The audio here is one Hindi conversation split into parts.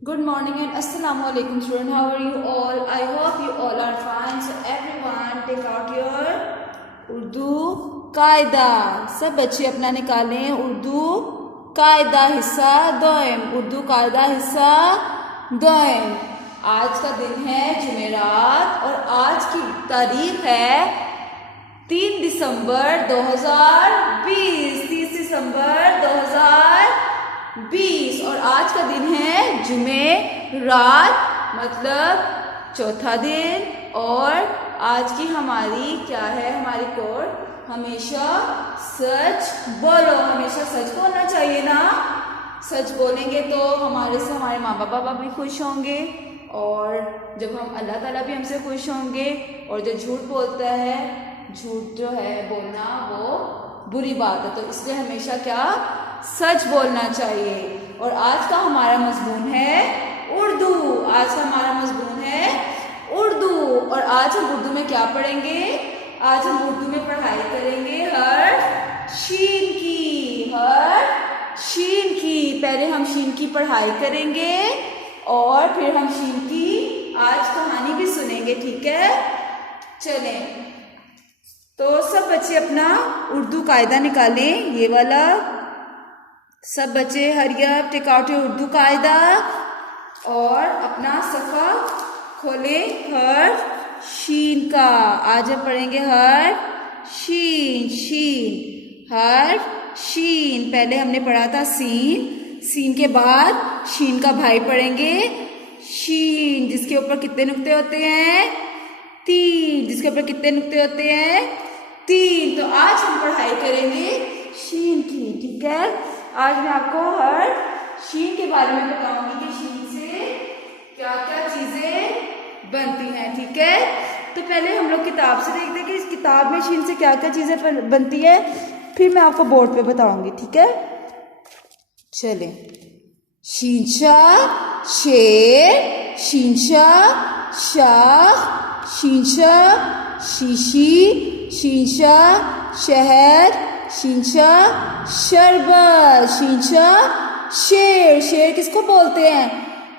Good morning and Assalamu alaikum children. How are you all? I hope you all are fine. So everyone take out your Urdu कायदा. सब बच्चे अपना निकालें उर्दू कायदा हिस्सा दोयम. उर्दू कायदा हिस्सा दोयम. आज का दिन है जुमेरात और आज की तारीख है 3 दिसंबर 2020. 30 दिसंबर 2020 और आज का दिन है जुमे रात मतलब चौथा दिन. और आज की हमारी क्या है, हमारी कोड हमेशा सच बोलो. हमेशा सच बोलना चाहिए ना. सच बोलेंगे तो हमारे से हमारे माँ बाप भी खुश होंगे और जब हम अल्लाह ताला भी हमसे खुश होंगे. और जो झूठ बोलता है, झूठ जो है बोलना वो बुरी बात है, तो इसलिए हमेशा क्या सच बोलना चाहिए. और आज का हमारा मजमून है उर्दू. आज का हमारा मजमून है उर्दू. और आज हम उर्दू में क्या पढ़ेंगे? आज हम उर्दू में पढ़ाई करेंगे हर शीन की. हर शीन की. पहले हम शीन की पढ़ाई करेंगे और फिर हम शीन की आज कहानी भी सुनेंगे. ठीक है, चलें. तो सब बच्चे अपना उर्दू कायदा निकालें. ये वाला सब बच्चे हरियप टेक आउट योर उर्दू कायदा और अपना सफ़ा खोलें हर शीन का. आज हम पढ़ेंगे हर शीन. शीन हर शीन. पहले हमने पढ़ा था सीन. सीन के बाद शीन का भाई पढ़ेंगे शीन, जिसके ऊपर कितने नुक्ते होते हैं? 3. जिसके ऊपर कितने नुक्ते होते हैं? 3. तो आज हम पढ़ाई करेंगे शीन की. ठीक है, आज मैं आपको हर शीन के बारे में बताऊंगी कि शीन से क्या क्या चीजें बनती हैं. ठीक है, तो पहले हम लोग किताब से देखते हैं कि इस किताब में शीन से क्या क्या चीजें बनती है, फिर मैं आपको बोर्ड पे बताऊंगी. ठीक है, चलें. शीनशाह शेर, शीनशाह शाह, शीनशाह शीशी, शीनशाह शहद, शीनशाह शरबत, शीनशाह शेर. शेर किसको बोलते हैं?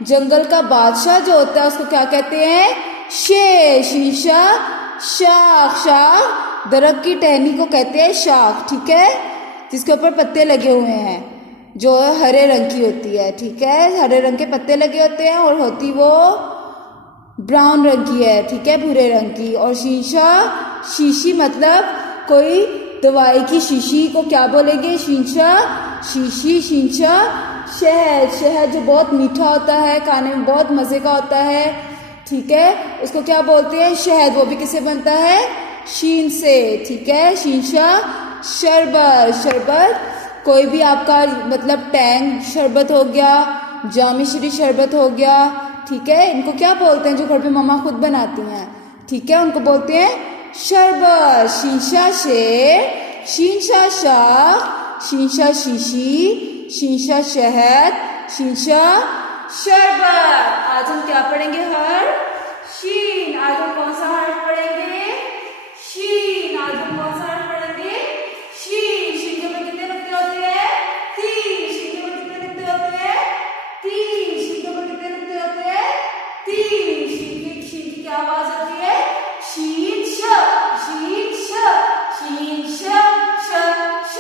जंगल का बादशाह जो होता है उसको क्या कहते हैं? शेर. शीनशाह शाख. शाख दरख्त की टहनी को कहते हैं शाख. ठीक है, जिसके ऊपर पत्ते लगे हुए हैं, जो हरे रंग की होती है. ठीक है, हरे रंग के पत्ते लगे होते हैं और होती वो ब्राउन रंग की है. ठीक है, भूरे रंग की. और शीशा शीशी मतलब कोई दवाई की शीशी को क्या बोलेंगे? शीशा शीशी. शीशा शहद. शहद जो बहुत मीठा होता है, खाने में बहुत मज़े का होता है. ठीक है, उसको क्या बोलते हैं? शहद. वो भी किससे बनता है? शीन से. ठीक है, शीशा शरबत. शरबत कोई भी आपका मतलब टैंग शरबत हो गया, जामी श्री शरबत हो गया. ठीक है, इनको क्या बोलते हैं जो घर पे मम्मा खुद बनाती हैं? ठीक है, उनको बोलते हैं शरबत. शीशा शेर, शीशा शाह, शीशा शीशी, शीशा शहद, शीशा शरबत. आज हम क्या पढ़ेंगे? हर शीन. आज हम कौन सा हर्फ पढ़ेंगे? शीन. आज हम कौन सा हर्फ पढ़ेंगे? शीन. शीन के ऊपर कितने नुक्ते होते हैं? 3. शीन के ऊपर कितने नुक्ते होते हैं? 3. शीन के ऊपर कितने नुक्ते होते हैं? 3. शीन की क्या आवाज होती है? शीन श. शीन श. शीन श श श.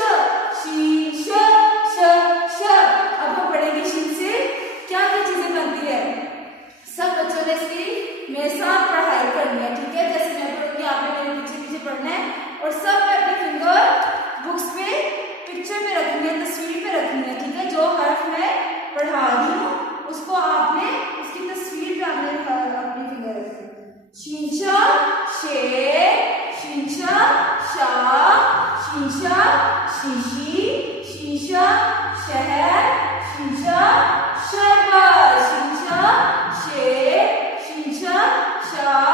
शीन श श श. अब हम पढ़ेंगे शीन से क्या क्या चीजें बनती है. सब बच्चों ने इसकी मेरे साथ पढ़ाई करनी है. ठीक है, जैसे मैं पढ़ूंगी आपने मेरे पीछे पीछे पढ़ना है. और सब मैं अपने फिंगर बुक्स पे पिक्चर पे रखनी है, तस्वीर पे रखनी है. ठीक है, जो हर्फ मैं पढ़ा रही हूँ उसको आपने उसकी तस्वीर पे आपने अपनी फिंगर रखनी है. शीशा शेर, शीशा शाह, शीशा शीशी, शीशा शहद, शीशा शरबत. शीशा शेर, शीशा शाह,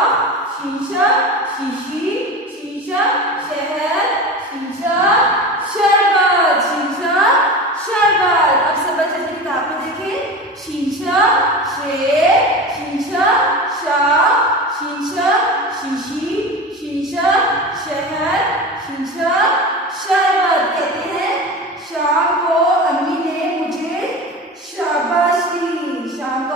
शीशा शीशी, शीशा शहद, शीशा शरबत. शीशा शरबत. अब सब बच्चे की किताब में देखें. शीशा शेर, शीशा शाह, शीशा शीशी, शीशा शहद, शीशा शरबत. कहते हैं शाम को अम्मी ने मुझे शाबाश दी. शाम को